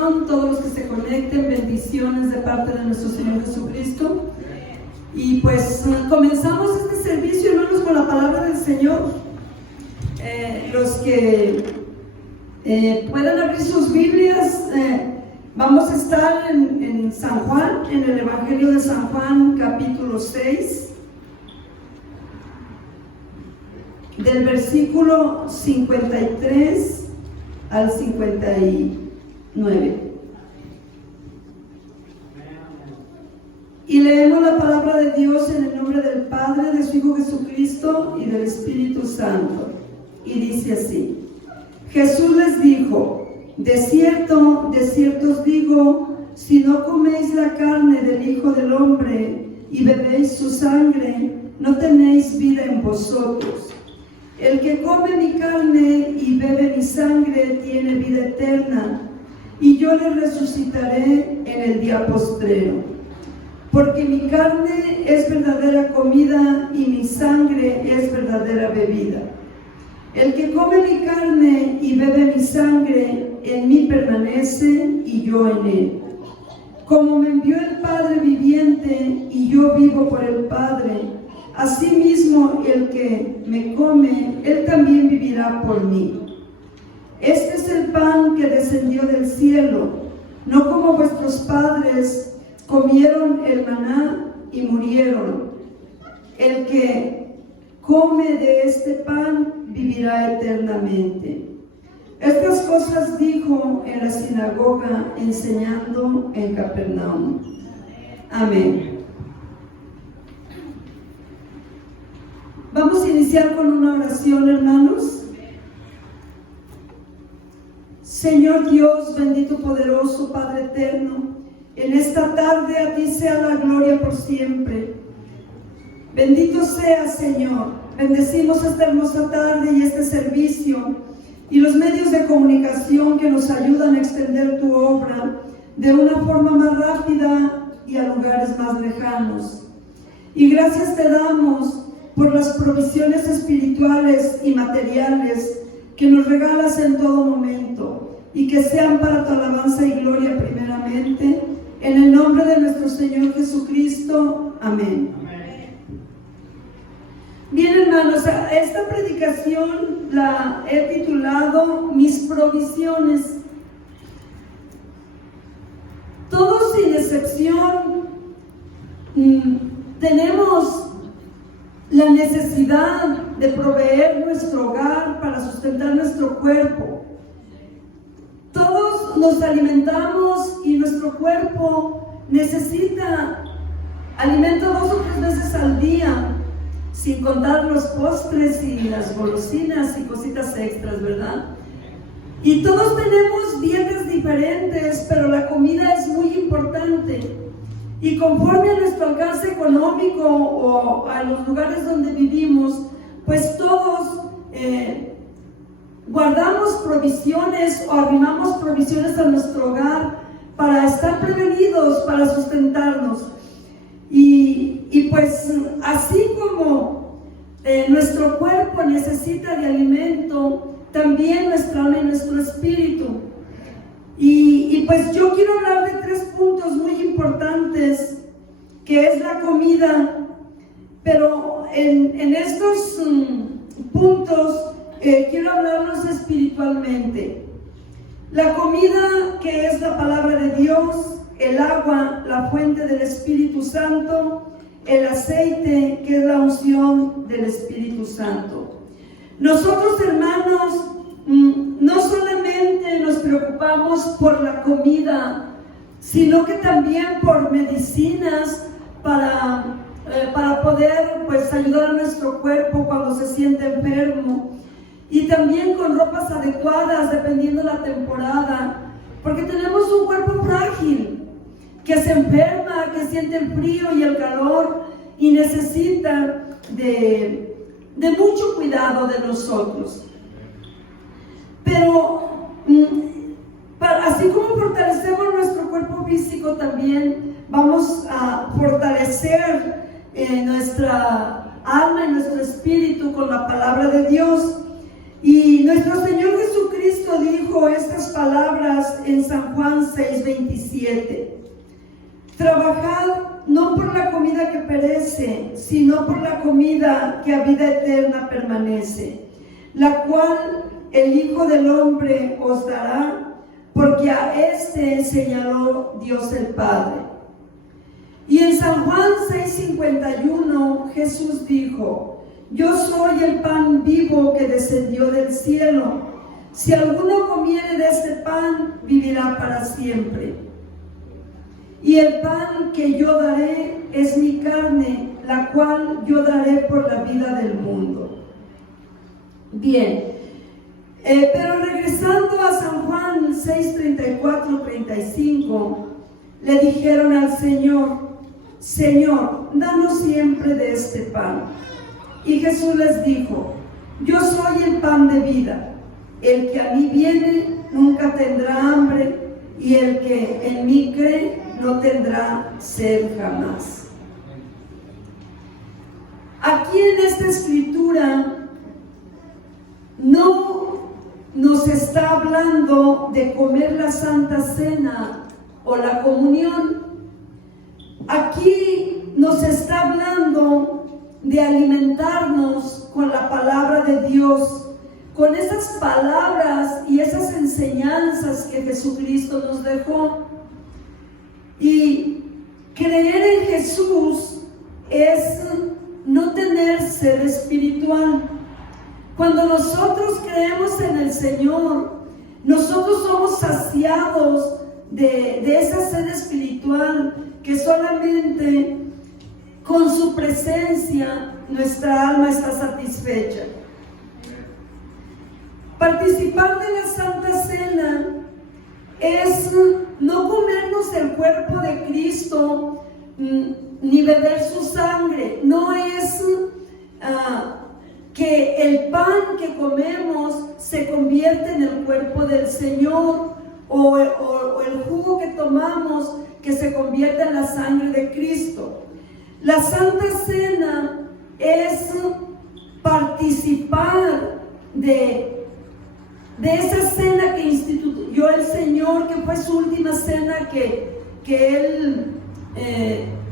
transmisión, todos los que se conecten, bendiciones de parte de nuestro Señor Jesucristo. Y pues comenzamos este servicio, hermanos, con la palabra del Señor. Los que puedan abrir sus Biblias, vamos a estar en San Juan, en el Evangelio de San Juan, capítulo 6. Del versículo 53 al 59. Y leemos la palabra de Dios en el nombre del Padre, de su Hijo Jesucristo y del Espíritu Santo. Y dice así: Jesús les dijo: de cierto, de cierto os digo, si no coméis la carne del Hijo del Hombre y bebéis su sangre, no tenéis vida en vosotros. El que come mi carne y bebe mi sangre tiene vida eterna, y yo le resucitaré en el día postrero. Porque mi carne es verdadera comida y mi sangre es verdadera bebida. El que come mi carne y bebe mi sangre, en mí permanece y yo en él. Como me envió el Padre viviente y yo vivo por el Padre, asimismo, el que me come, él también vivirá por mí. Este es el pan que descendió del cielo, no como vuestros padres comieron el maná y murieron. El que come de este pan vivirá eternamente. Estas cosas dijo en la sinagoga, enseñando en Capernaum. Amén. Vamos a iniciar con una oración, hermanos. Señor Dios, bendito, poderoso, Padre eterno, en esta tarde a ti sea la gloria por siempre. Bendito sea, Señor. Bendecimos esta hermosa tarde y este servicio y los medios de comunicación que nos ayudan a extender tu obra de una forma más rápida y a lugares más lejanos. Y gracias te damos por las provisiones espirituales y materiales que nos regalas en todo momento, y que sean para tu alabanza y gloria primeramente, en el nombre de nuestro Señor Jesucristo. Amén. Bien, hermanos, esta predicación la he titulado Mis provisiones. Todos sin excepción tenemos la necesidad de proveer nuestro hogar para sustentar nuestro cuerpo. Todos nos alimentamos y nuestro cuerpo necesita alimento 2 o 3 veces al día, sin contar los postres y las golosinas y cositas extras, ¿verdad? Y todos tenemos dietas diferentes, pero la comida es muy importante. Y conforme a nuestro alcance económico o a los lugares donde vivimos, pues todos guardamos provisiones o arrimamos provisiones a nuestro hogar para estar prevenidos, para sustentarnos. Y pues así como nuestro cuerpo necesita de alimento, también nuestra alma y nuestro espíritu. Y pues yo quiero hablar de 3 puntos muy importantes, que es la comida, pero en estos puntos quiero hablarlos espiritualmente. La comida, que es la palabra de Dios; el agua, la fuente del Espíritu Santo; el aceite, que es la unción del Espíritu Santo. Nosotros, hermanos, no solamente nos preocupamos por la comida, sino que también por medicinas para poder pues ayudar a nuestro cuerpo cuando se siente enfermo, y también con ropas adecuadas dependiendo la temporada, porque tenemos un cuerpo frágil que se enferma, que siente el frío y el calor y necesita de mucho cuidado de nosotros. Pero así como fortalecemos nuestro cuerpo físico, también vamos a fortalecer nuestra alma y nuestro espíritu con la palabra de Dios. Y nuestro Señor Jesucristo dijo estas palabras en San Juan 6:27. Trabajad no por la comida que perece, sino por la comida que a vida eterna permanece, la cual el Hijo del Hombre os dará, porque a éste señaló Dios el Padre. Y en San Juan 6:51 Jesús dijo: yo soy el pan vivo que descendió del cielo. Si alguno comiere de este pan, vivirá para siempre. Y el pan que yo daré es mi carne, la cual yo daré por la vida del mundo. Bien, pero regresando a San Juan 6:34-35, le dijeron al Señor: Señor, danos siempre de este pan. Y Jesús les dijo: yo soy el pan de vida. El que a mí viene nunca tendrá hambre, y el que en mí cree no tendrá sed jamás. Aquí en esta escritura no nos está hablando de comer la Santa Cena o la comunión. Aquí nos está hablando de alimentarnos con la palabra de Dios, con esas palabras y esas enseñanzas que Jesucristo nos dejó. Y creer en Jesús es no tener sed espiritual. Cuando nosotros creemos en el Señor, nosotros somos saciados de esa sed espiritual que solamente con su presencia nuestra alma está satisfecha. Participar de la Santa Cena es no comernos el cuerpo de Cristo ni beber su sangre. No es que el pan que comemos se convierte en el cuerpo del Señor, o el jugo que tomamos que se convierte en la sangre de Cristo. La Santa Cena es participar de esa cena que instituyó el Señor, que fue su última cena que Él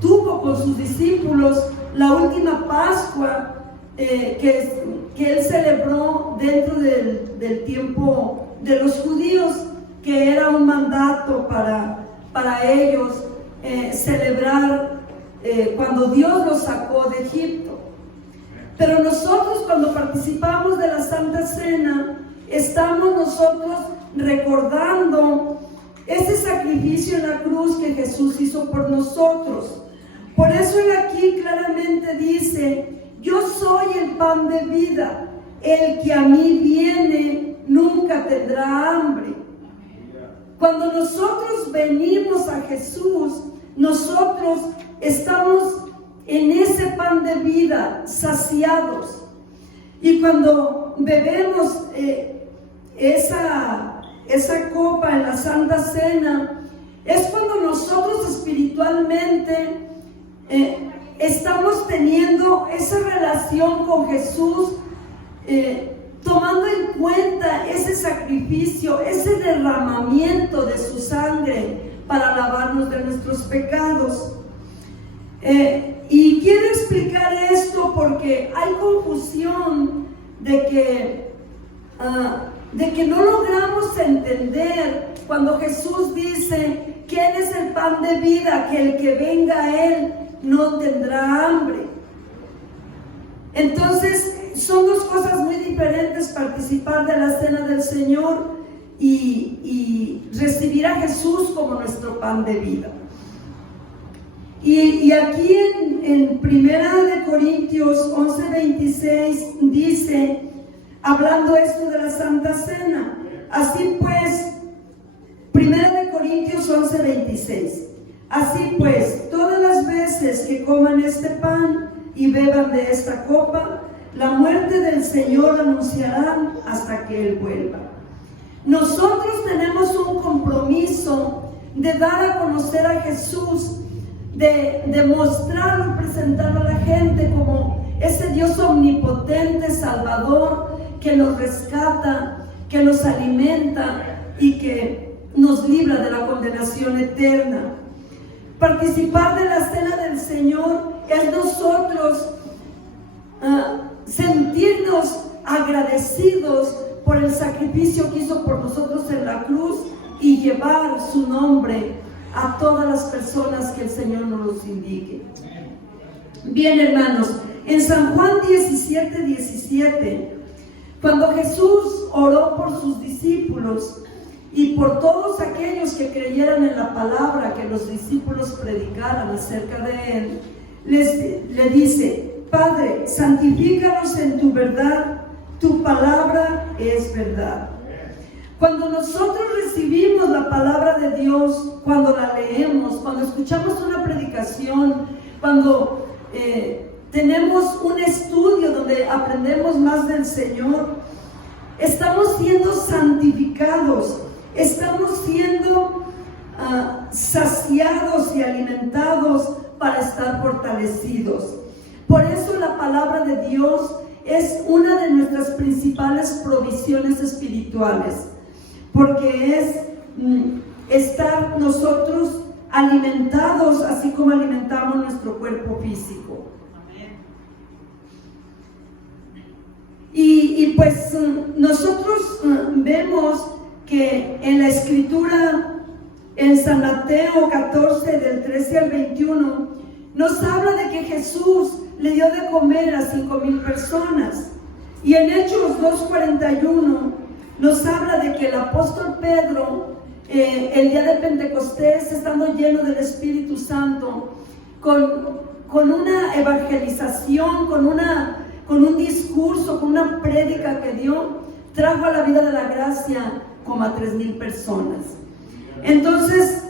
tuvo con sus discípulos, la última Pascua que Él celebró dentro del tiempo de los judíos, que era un mandato para ellos celebrar cuando Dios los sacó de Egipto. Pero nosotros, cuando participamos de la Santa Cena, estamos nosotros recordando ese sacrificio en la cruz que Jesús hizo por nosotros. Por eso Él aquí claramente dice: yo soy el pan de vida, el que a mí viene nunca tendrá hambre. Cuando nosotros venimos a Jesús, nosotros estamos en ese pan de vida, saciados. Y cuando bebemos esa copa en la Santa Cena, es cuando nosotros espiritualmente estamos teniendo esa relación con Jesús, tomando en cuenta ese sacrificio, ese derramamiento de su sangre para lavarnos de nuestros pecados. Y quiero explicar esto porque hay confusión de que no logramos entender cuando Jesús dice que Él es el pan de vida, que el que venga a Él no tendrá hambre. Entonces son dos cosas muy diferentes: participar de la cena del Señor y recibir a Jesús como nuestro pan de vida. Y aquí en 1 Corintios 11:26 dice, hablando esto de la Santa Cena: así pues, 1 Corintios 11:26, así pues, todas las veces que coman este pan y beban de esta copa, la muerte del Señor anunciarán hasta que Él vuelva. Nosotros tenemos un compromiso de dar a conocer a Jesús, de mostrarlo, presentarlo a la gente como ese Dios omnipotente, Salvador, que nos rescata, que nos alimenta y que nos libra de la condenación eterna. Participar de la cena del Señor es nosotros sentirnos agradecidos por el sacrificio que hizo por nosotros en la cruz y llevar su nombre a todas las personas que el Señor nos los indique. Bien, hermanos, en San Juan 17:17, cuando Jesús oró por sus discípulos y por todos aquellos que creyeran en la palabra que los discípulos predicaran acerca de Él, le dice: Padre, santifícanos en tu verdad, tu palabra es verdad. Cuando nosotros recibimos la palabra de Dios, cuando la leemos, cuando escuchamos una predicación, cuando tenemos un estudio donde aprendemos más del Señor, estamos siendo santificados, estamos siendo saciados y alimentados para estar fortalecidos. Por eso la palabra de Dios es una de nuestras principales provisiones espirituales, porque es estar nosotros alimentados así como alimentamos nuestro cuerpo físico. Y pues nosotros vemos que en la Escritura, en San Mateo 14, del 13 al 21, nos habla de que Jesús le dio de comer a 5,000 personas. Y en Hechos 2:41 nos habla de que el apóstol Pedro, el día de Pentecostés, estando lleno del Espíritu Santo, con una evangelización, con un discurso, con una prédica que dio, trajo a la vida de la gracia como a 3,000 personas. Entonces,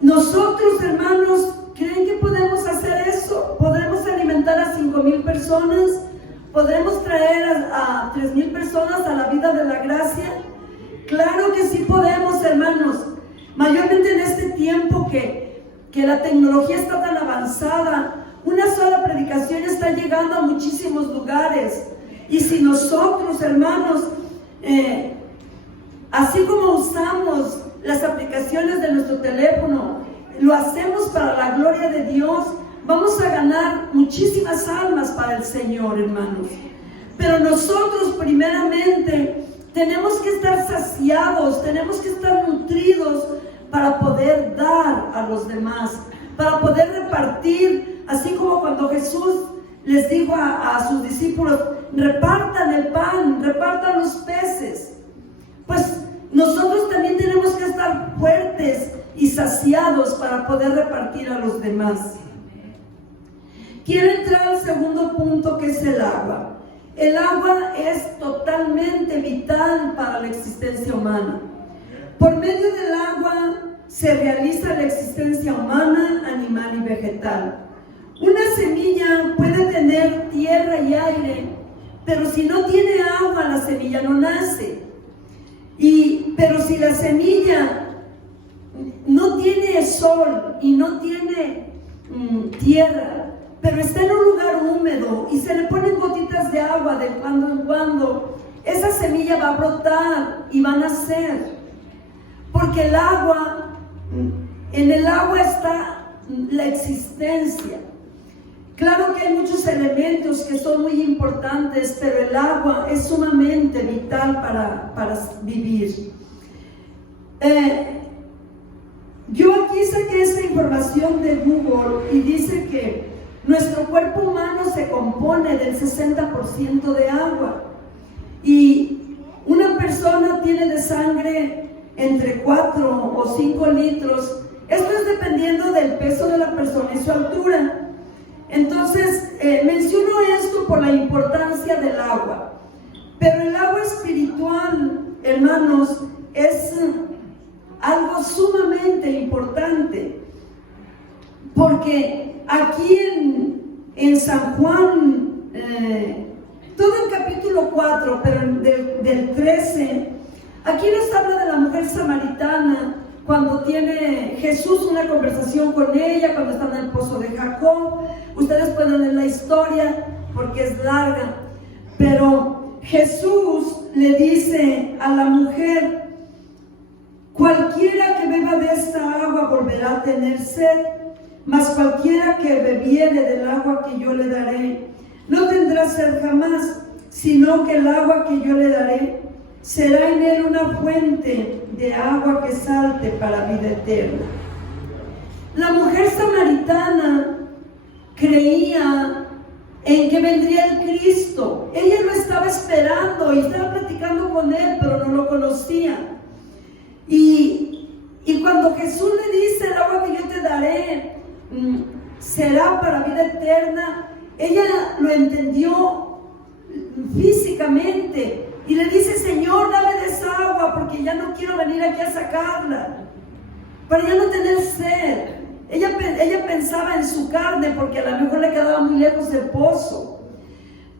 nosotros, hermanos, ¿creen que podemos hacer eso? ¿Podremos alimentar a 5,000 personas? ¿Podremos traer a 3,000 personas a la vida de la gracia? Claro que sí podemos, hermanos. Mayormente en este tiempo que la tecnología está tan avanzada, una sola predicación está llegando a muchísimos lugares. Y si nosotros, hermanos, así como usamos las aplicaciones de nuestro teléfono, lo hacemos para la gloria de Dios, vamos a ganar muchísimas almas para el Señor, hermanos. Pero nosotros primeramente tenemos que estar saciados, tenemos que estar nutridos para poder dar a los demás, para poder repartir, así como cuando Jesús les dijo a sus discípulos: repartan el pan, repartan los peces. Pues nosotros también tenemos que estar fuertes y saciados para poder repartir a los demás. Quiero entrar al segundo punto, que es el agua. El agua es totalmente vital para la existencia humana. Por medio del agua se realiza la existencia humana, animal y vegetal. Una semilla puede tener tierra y aire, pero si no tiene agua, la semilla no nace. Pero si la semilla no tiene sol y no tiene tierra, pero está en un lugar húmedo y se le ponen gotitas de agua de cuando en cuando, esa semilla va a brotar y va a nacer. Porque el agua, en el agua está la existencia. Claro que hay muchos elementos que son muy importantes, pero el agua es sumamente vital para vivir. Yo aquí saqué esta información de Google y dice que nuestro cuerpo humano se compone del 60% de agua. Y una persona tiene de sangre entre 4 o 5 litros. Esto es dependiendo del peso de la persona y su altura. Entonces, menciono esto por la importancia del agua. Pero el agua espiritual, hermanos, es algo sumamente importante. Porque aquí en San Juan, todo el capítulo 4, pero del 13, aquí nos habla de la mujer samaritana, cuando tiene Jesús una conversación con ella, cuando está en el pozo de Jacob. Ustedes pueden leer la historia porque es larga, pero Jesús le dice a la mujer: cualquiera que beba de esta agua volverá a tener sed, mas cualquiera que bebiere del agua que yo le daré no tendrá sed jamás, sino que el agua que yo le daré será en él una fuente de agua que salte para vida eterna. La mujer samaritana creía en que vendría el Cristo. Ella lo estaba esperando y estaba platicando con él, pero no lo conocía. Y cuando Jesús le dice: el agua que yo te daré será para vida eterna, ella lo entendió físicamente y le dice: Señor, dame de esa agua porque ya no quiero venir aquí a sacarla, para ya no tener sed. Ella pensaba en su carne porque a lo mejor le quedaba muy lejos el pozo,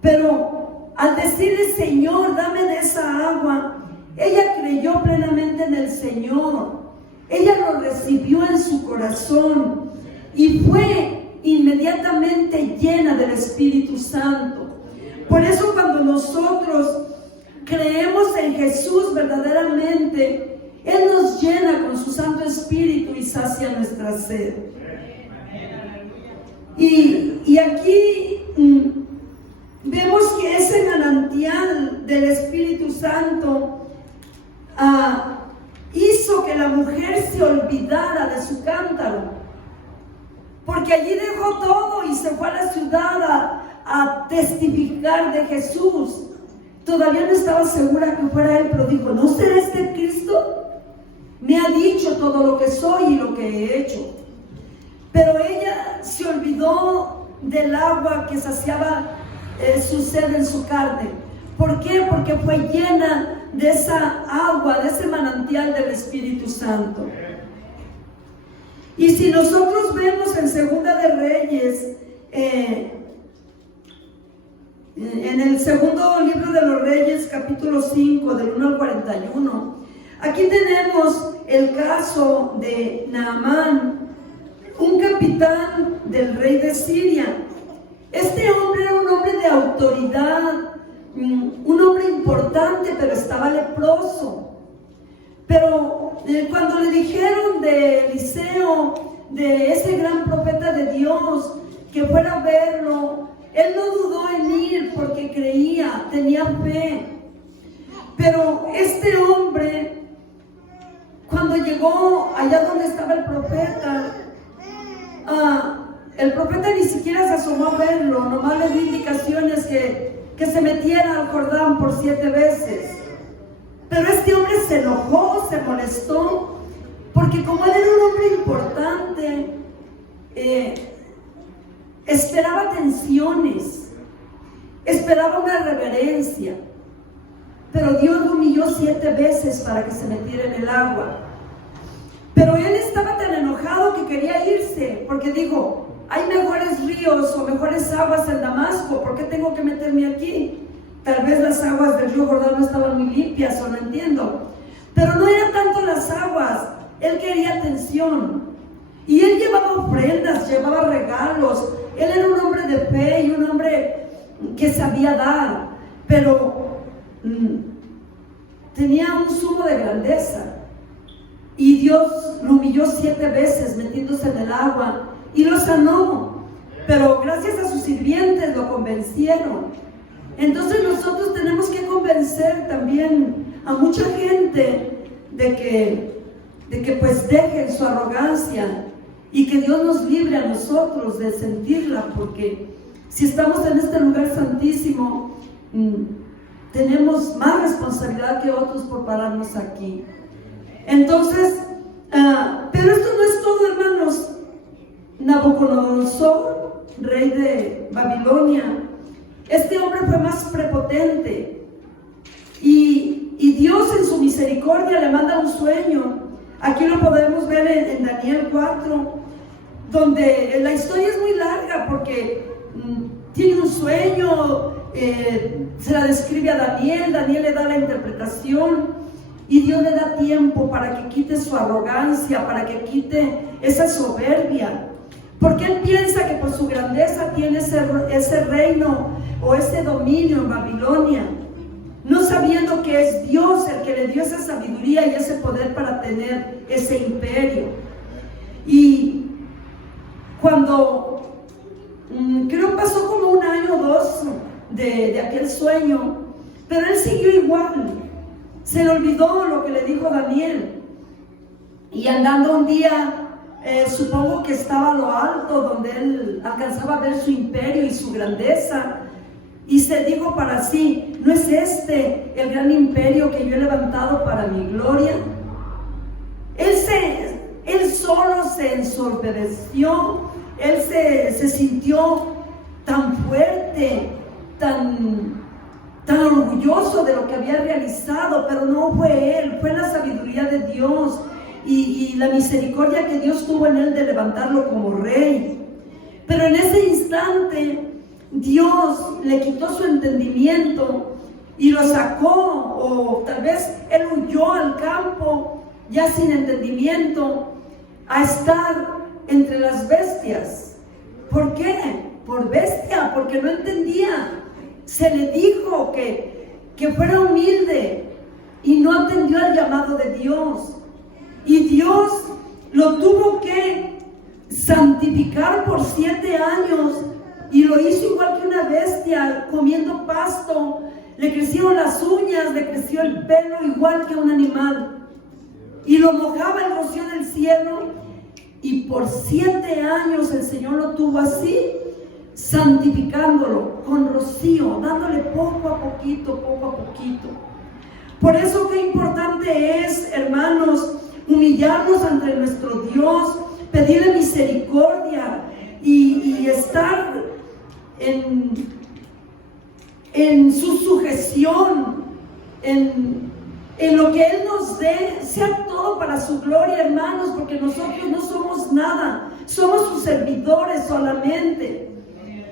pero al decirle: Señor, dame de esa agua, ella creyó plenamente en el Señor. Ella lo recibió en su corazón y fue inmediatamente llena del Espíritu Santo. Por eso cuando nosotros creemos en Jesús verdaderamente, Él nos llena con su Santo Espíritu y sacia nuestra sed. Y aquí vemos que ese manantial del Espíritu Santo hizo que la mujer se olvidara de su cántaro, porque allí dejó todo y se fue a la ciudad a testificar de Jesús. Todavía no estaba segura que fuera Él, pero dijo: ¿no será este Cristo? Me ha dicho todo lo que soy y lo que he hecho. Pero ella se olvidó del agua que saciaba su sed en su carne. ¿Por qué? Porque fue llena de esa agua, de ese manantial del Espíritu Santo. Y si nosotros vemos en Segunda de Reyes, en el segundo libro de los Reyes, capítulo 5, del 1 al 41, aquí tenemos el caso de Naamán, un capitán del rey de Siria. Este hombre era un hombre de autoridad, un hombre importante, pero estaba leproso. Pero cuando le dijeron de Eliseo, de ese gran profeta de Dios, que fuera a verlo, él no dudó en ir porque creía, tenía fe. Pero este hombre, cuando llegó allá donde estaba el profeta ni siquiera se asomó a verlo, nomás le dio indicaciones que se metiera al Jordán por 7 veces. Pero este hombre se enojó, se molestó, porque como él era un hombre importante, esperaba atenciones, esperaba una reverencia. Pero Dios lo humilló 7 veces para que se metiera en el agua. Pero él estaba tan enojado que quería irse, porque dijo: hay mejores ríos o mejores aguas en Damasco, ¿por qué tengo que meterme aquí? Tal vez las aguas del río Jordán no estaban muy limpias, o no entiendo. Pero no eran tanto las aguas, él quería atención. Y él llevaba ofrendas, llevaba regalos. Él era un hombre de fe y un hombre que sabía dar, pero tenía un sumo de grandeza. Y Dios lo humilló 7 veces metiéndose en el agua y lo sanó. Pero gracias a sus sirvientes lo convencieron. Entonces nosotros tenemos que convencer también a mucha gente de que pues dejen su arrogancia y que Dios nos libre a nosotros de sentirla, porque si estamos en este lugar santísimo, tenemos más responsabilidad que otros por pararnos aquí. Entonces, pero esto no es todo, hermanos. Nabucodonosor, rey de Babilonia, este hombre fue más prepotente, y Dios en su misericordia le manda un sueño. Aquí lo podemos ver en Daniel 4, donde la historia es muy larga porque tiene un sueño, se la describe a Daniel le da la interpretación y Dios le da tiempo para que quite su arrogancia, para que quite esa soberbia, porque él piensa que por su grandeza tiene ese reino o ese dominio en Babilonia. sabiendo que es Dios el que le dio esa sabiduría y ese poder para tener ese imperio. Y cuando creo pasó como un año o dos de aquel sueño, pero él siguió igual. Se le olvidó lo que le dijo Daniel. Y andando un día, supongo que estaba a lo alto, donde él alcanzaba a ver su imperio y su grandeza, y se dijo para sí: ¿no es este el gran imperio que yo he levantado para mi gloria? Él solo se ensordeció, él se sintió tan fuerte, tan orgulloso de lo que había realizado, pero no fue él, fue la sabiduría de Dios y la misericordia que Dios tuvo en él de levantarlo como rey. Pero en ese instante Dios le quitó su entendimiento y lo sacó, o tal vez él huyó al campo ya sin entendimiento, a estar entre las bestias. ¿Por qué? Por bestia, porque no entendía. Se le dijo que fuera humilde y no atendió al llamado de Dios. Y Dios lo tuvo que santificar por 7 años y lo hizo igual que una bestia, comiendo pasto. Le crecieron las uñas, le creció el pelo igual que un animal. Y lo mojaba el rocío del cielo. Y por 7 años el Señor lo tuvo así, santificándolo con rocío, dándole poco a poquito, poco a poquito. Por eso qué importante es, hermanos, humillarnos ante nuestro Dios, pedirle misericordia y estar en su sujeción, en lo que Él nos dé, sea todo para su gloria, hermanos, porque nosotros no somos nada, somos sus servidores solamente.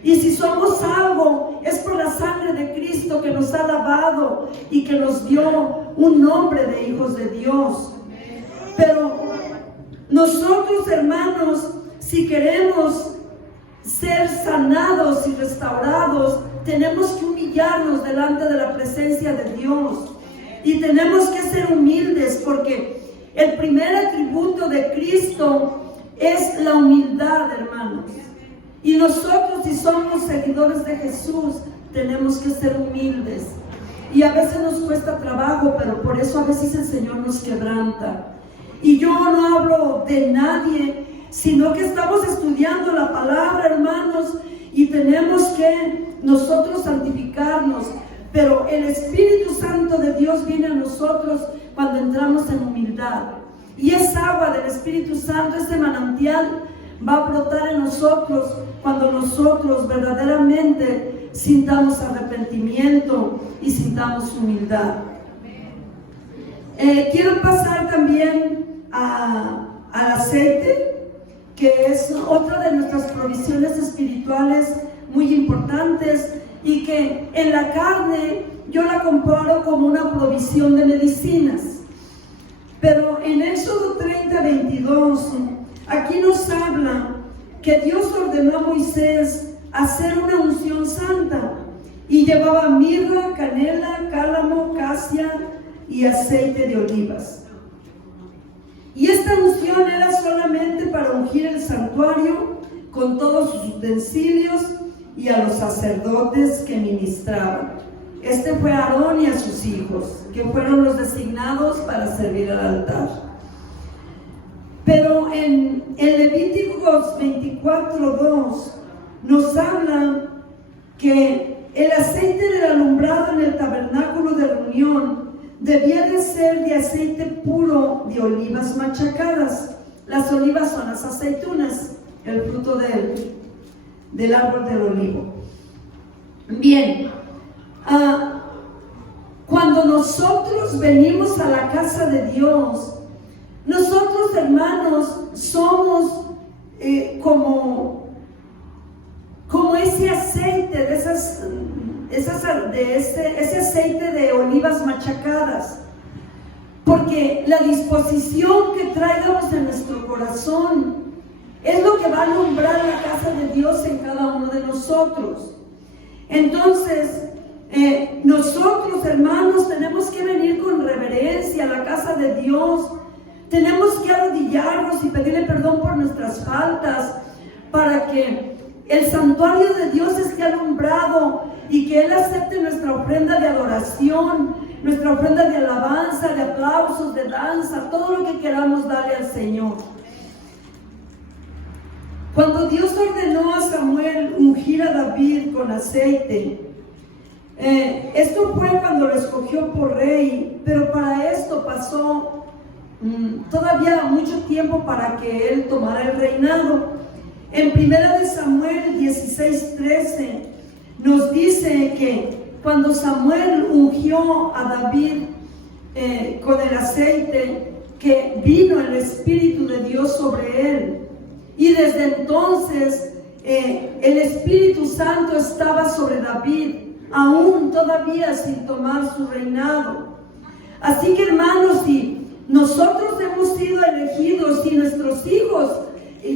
Y si somos algo, es por la sangre de Cristo que nos ha lavado y que nos dio un nombre de hijos de Dios. Pero nosotros, hermanos, si queremos ser sanados y restaurados, tenemos que humillarnos delante de la presencia de Dios. Y tenemos que ser humildes, porque el primer atributo de Cristo es la humildad, hermanos. Y nosotros, si somos seguidores de Jesús, tenemos que ser humildes. Y a veces nos cuesta trabajo, pero por eso a veces el Señor nos quebranta. Y yo no hablo de nadie, sino que estamos estudiando la palabra, hermanos, y tenemos que nosotros santificarnos. Pero el Espíritu Santo de Dios viene a nosotros cuando entramos en humildad. Y esa agua del Espíritu Santo, ese manantial, va a brotar en nosotros cuando nosotros verdaderamente sintamos arrepentimiento y sintamos humildad. Quiero pasar también al aceite, que es otra de nuestras provisiones espirituales muy importantes, y que en la carne yo la comparo como una provisión de medicinas. Pero en Éxodo 30:22, aquí nos habla que Dios ordenó a Moisés hacer una unción santa, y llevaba mirra, canela, cálamo, casia y aceite de olivas. Y esta unción era solamente para ungir el santuario con todos sus utensilios y a los sacerdotes que ministraban. Este fue Aarón y a sus hijos, que fueron los designados para servir al altar. Pero en Levíticos 24:2 nos habla que el aceite del alumbrado en el tabernáculo de reunión debía de ser de aceite puro de olivas machacadas. Las olivas son las aceitunas, el fruto del árbol del olivo. Bien, cuando nosotros venimos a la casa de Dios, nosotros, hermanos, somos como ese aceite ese aceite de olivas machacadas, porque la disposición que traigamos en nuestro corazón es lo que va a alumbrar la casa de Dios en cada uno de nosotros. Entonces, Nosotros, hermanos, tenemos que venir con reverencia a la casa de Dios. Tenemos que arrodillarnos y pedirle perdón por nuestras faltas para que el santuario de Dios esté alumbrado y que Él acepte nuestra ofrenda de adoración, nuestra ofrenda de alabanza, de aplausos, de danza, todo lo que queramos darle al Señor. Cuando Dios ordenó a Samuel ungir a David con aceite, esto fue cuando lo escogió por rey, pero para esto pasó todavía mucho tiempo para que él tomara el reinado. En 1 Samuel 16:13 nos dice que cuando Samuel ungió a David con el aceite, que vino el Espíritu de Dios sobre él. Y desde entonces el Espíritu Santo estaba sobre David, aún todavía sin tomar su reinado. Así que, hermanos, si nosotros hemos sido elegidos y nuestros hijos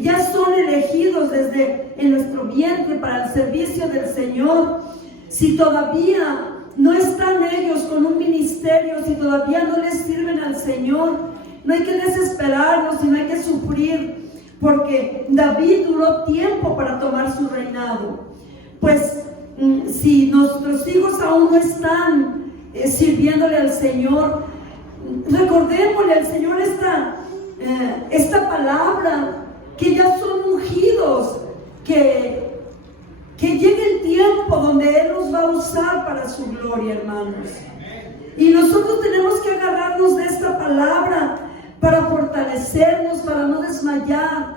ya son elegidos desde en nuestro vientre para el servicio del Señor, si todavía no están ellos con un ministerio, si todavía no les sirven al Señor, no hay que desesperarnos y no hay que sufrir, porque David duró tiempo para tomar su reinado. Pues si nuestros hijos aún no están sirviéndole al Señor, recordémosle al Señor esta palabra, que ya son ungidos, que llegue el tiempo donde Él los va a usar para su gloria, hermanos. Y nosotros tenemos que agarrarnos de esta palabra para fortalecernos, para no desmayar.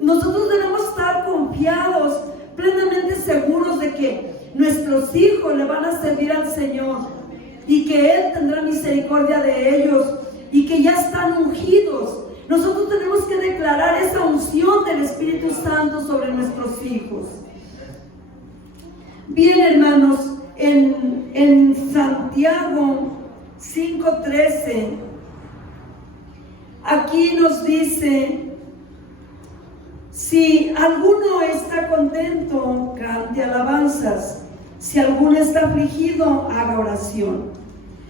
Nosotros debemos estar confiados, plenamente seguros de que nuestros hijos le van a servir al Señor y que Él tendrá misericordia de ellos y que ya están ungidos. Nosotros tenemos que declarar esa unción del Espíritu Santo sobre nuestros hijos. Bien, hermanos, en Santiago 5:13, aquí nos dice: si alguno está contento, cante alabanzas; si alguno está afligido, haga oración.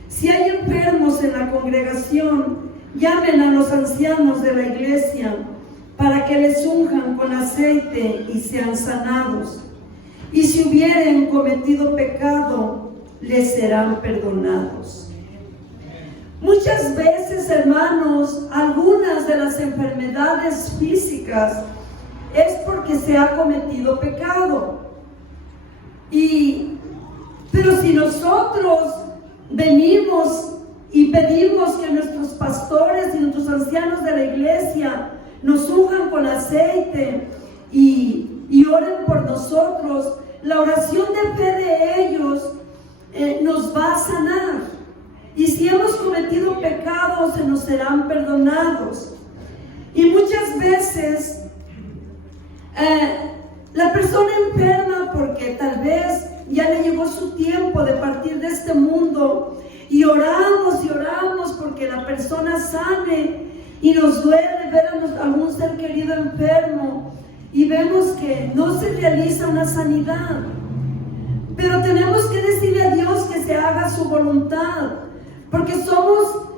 Si hay enfermos en la congregación, llamen a los ancianos de la iglesia para que les unjan con aceite y sean sanados. Y si hubieren cometido pecado, les serán perdonados. Muchas veces, hermanos, algunas de las enfermedades físicas es porque se ha cometido pecado. Pero si nosotros venimos y pedimos que nuestros pastores y nuestros ancianos de la iglesia nos unjan con aceite y oren por nosotros, la oración de fe de ellos nos va a sanar. Y si hemos cometido pecados, se nos serán perdonados. Y muchas veces la persona enferma porque tal vez ya le llegó su tiempo de partir de este mundo, y oramos porque la persona sane, y nos duele ver a algún ser querido enfermo y vemos que no se realiza una sanidad. Pero tenemos que decirle a Dios que se haga su voluntad, porque somos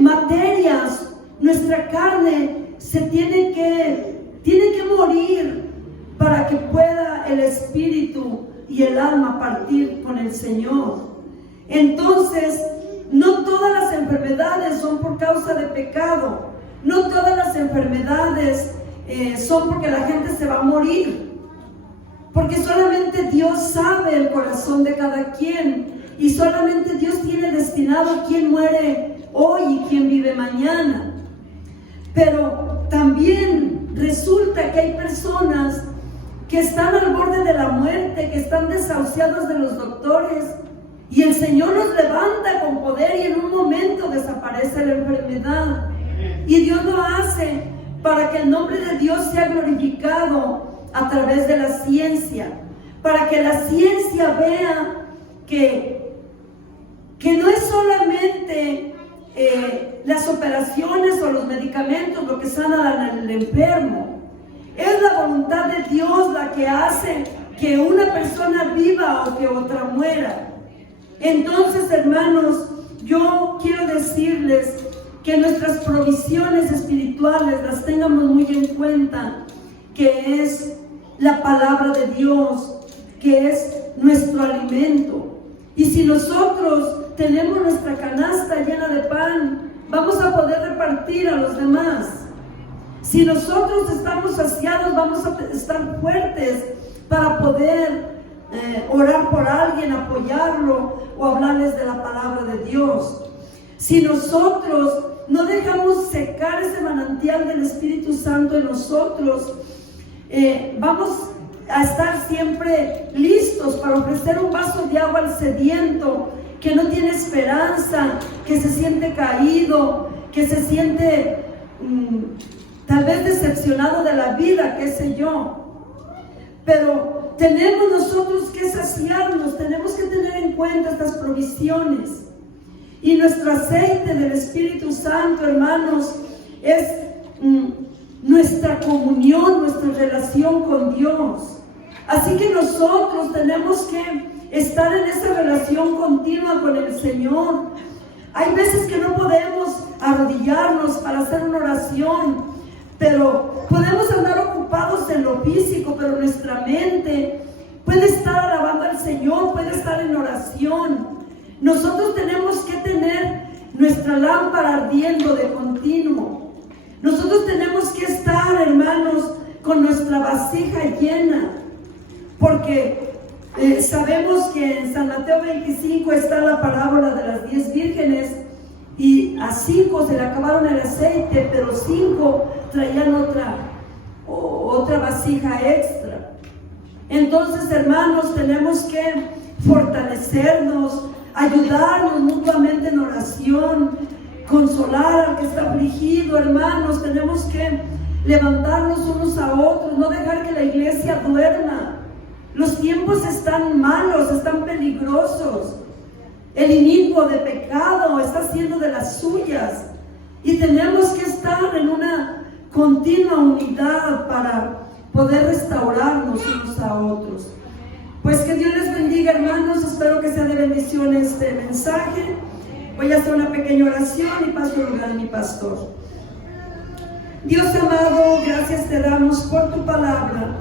materias. Nuestra carne se tiene que morir para que pueda el espíritu y el alma partir con el Señor. Entonces, no todas las enfermedades son por causa de pecado. No todas las enfermedades son porque la gente se va a morir. Porque solamente Dios sabe el corazón de cada quien. Y solamente Dios tiene destinado quién muere hoy y quién vive mañana. Pero también resulta que hay personas que están al borde de la muerte, que están desahuciados de los doctores, y el Señor los levanta con poder y en un momento desaparece la enfermedad. Y Dios lo hace para que el nombre de Dios sea glorificado a través de la ciencia, para que la ciencia vea que no es solamente las operaciones o los medicamentos lo que sanan al enfermo. Es la voluntad de Dios la que hace que una persona viva o que otra muera. Entonces, hermanos, yo quiero decirles que nuestras provisiones espirituales las tengamos muy en cuenta, que es la palabra de Dios, que es nuestro alimento. Y si nosotros tenemos nuestra canasta llena de pan, vamos a poder repartir a los demás. Si nosotros estamos saciados, vamos a estar fuertes para poder orar por alguien, apoyarlo o hablarles de la palabra de Dios. Si nosotros no dejamos secar ese manantial del Espíritu Santo en nosotros, vamos a estar siempre listos para ofrecer un vaso de agua al sediento que no tiene esperanza, que se siente caído, que se siente tal vez decepcionado de la vida, qué sé yo. Pero tenemos nosotros que saciarnos, tenemos que tener en cuenta estas provisiones. Y nuestro aceite del Espíritu Santo, hermanos, es nuestra comunión, nuestra relación con Dios. Así que nosotros tenemos que estar en esa relación continua con el Señor. Hay veces que no podemos arrodillarnos para hacer una oración, pero podemos andar ocupados en lo físico, pero nuestra mente puede estar alabando al Señor, puede estar en oración. Nosotros tenemos que tener nuestra lámpara ardiendo de continuo. Nosotros tenemos que estar, hermanos, con nuestra vasija llena, porque sabemos que en San Mateo 25 está la parábola de las 10 vírgenes, y a 5 se le acabaron el aceite, pero 5 traían otra vasija extra. Entonces, hermanos, tenemos que fortalecernos, ayudarnos mutuamente en oración, consolar al que está afligido, hermanos. Tenemos que levantarnos unos a otros, no dejar que la iglesia duerma. Los tiempos están malos, están peligrosos. El inicuo de pecado está haciendo de las suyas, y tenemos que estar en una continua unidad para poder restaurarnos unos a otros. Pues que Dios les bendiga, hermanos. Espero que sea de bendición este mensaje. Voy a hacer una pequeña oración y paso el lugar a mi pastor. Dios amado, gracias te damos por tu palabra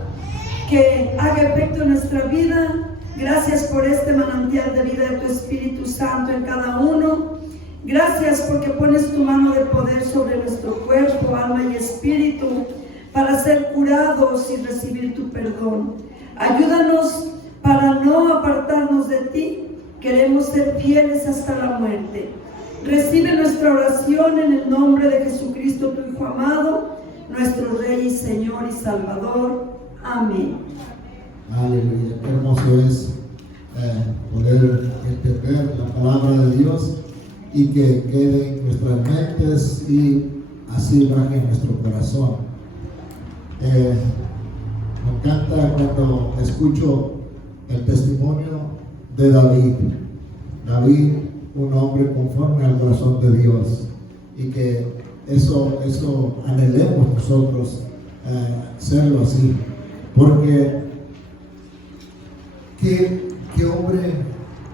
que haga efecto en nuestra vida. Gracias por este manantial de vida de tu Espíritu Santo en cada uno. Gracias porque pones tu mano de poder sobre nuestro cuerpo, alma y espíritu para ser curados y recibir tu perdón. Ayúdanos para no apartarnos de ti. Queremos ser fieles hasta la muerte. Recibe nuestra oración en el nombre de Jesucristo, tu Hijo amado, nuestro Rey y Señor y Salvador. Amén. Aleluya. Qué hermoso es poder entender la palabra de Dios y que quede en nuestras mentes y así baje en nuestro corazón. Me encanta cuando escucho el testimonio de David. David, un hombre conforme al corazón de Dios, y que eso anhelemos nosotros serlo así, porque qué hombre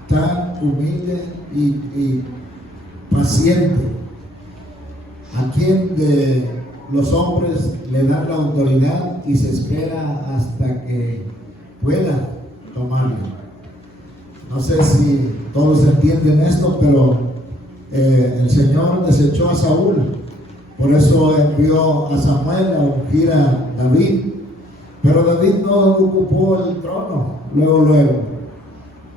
tan humilde y paciente, a quien de los hombres le dan la autoridad y se espera hasta que pueda tomarla. No sé si todos entienden esto, pero el Señor desechó a Saúl, por eso envió a Samuel a ungir a David, pero David no ocupó el trono luego,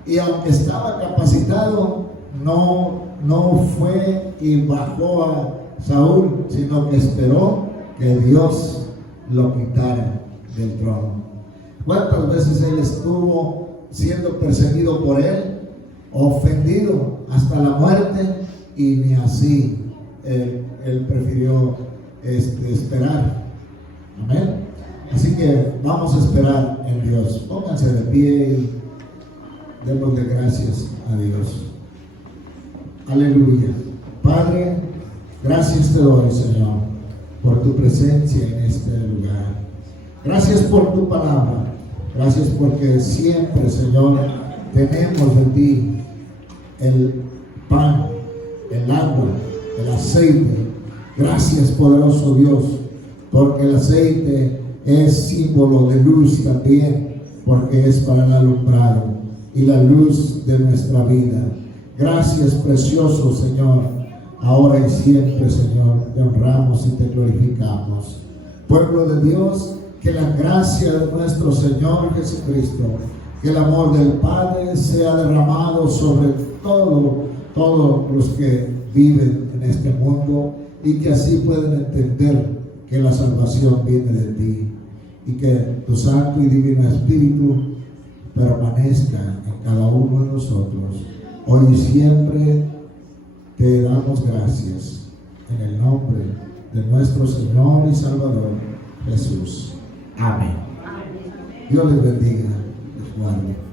y aunque estaba capacitado, no fue y bajó a Saúl, sino que esperó que Dios lo quitara del trono. ¿Cuántas veces él estuvo siendo perseguido por él, ofendido hasta la muerte, y ni así él prefirió esperar? Amén. Así que vamos a esperar en Dios. Pónganse de pie y démosle gracias a Dios. Aleluya. Padre, gracias te doy, Señor, por tu presencia en este lugar. Gracias por tu palabra. Gracias porque siempre, Señor, tenemos de ti el pan, el agua, el aceite. Gracias, poderoso Dios, porque el aceite es símbolo de luz también, porque es para el alumbrado y la luz de nuestra vida. Gracias, precioso Señor, ahora y siempre, Señor, te honramos y te glorificamos. Pueblo de Dios, que la gracia de nuestro Señor Jesucristo, que el amor del Padre sea derramado sobre todos los que viven en este mundo, y que así puedan entender que la salvación viene de ti, y que tu Santo y Divino Espíritu permanezca en cada uno de nosotros. Hoy y siempre te damos gracias en el nombre de nuestro Señor y Salvador Jesús. Amén. Dios les bendiga, les guarde.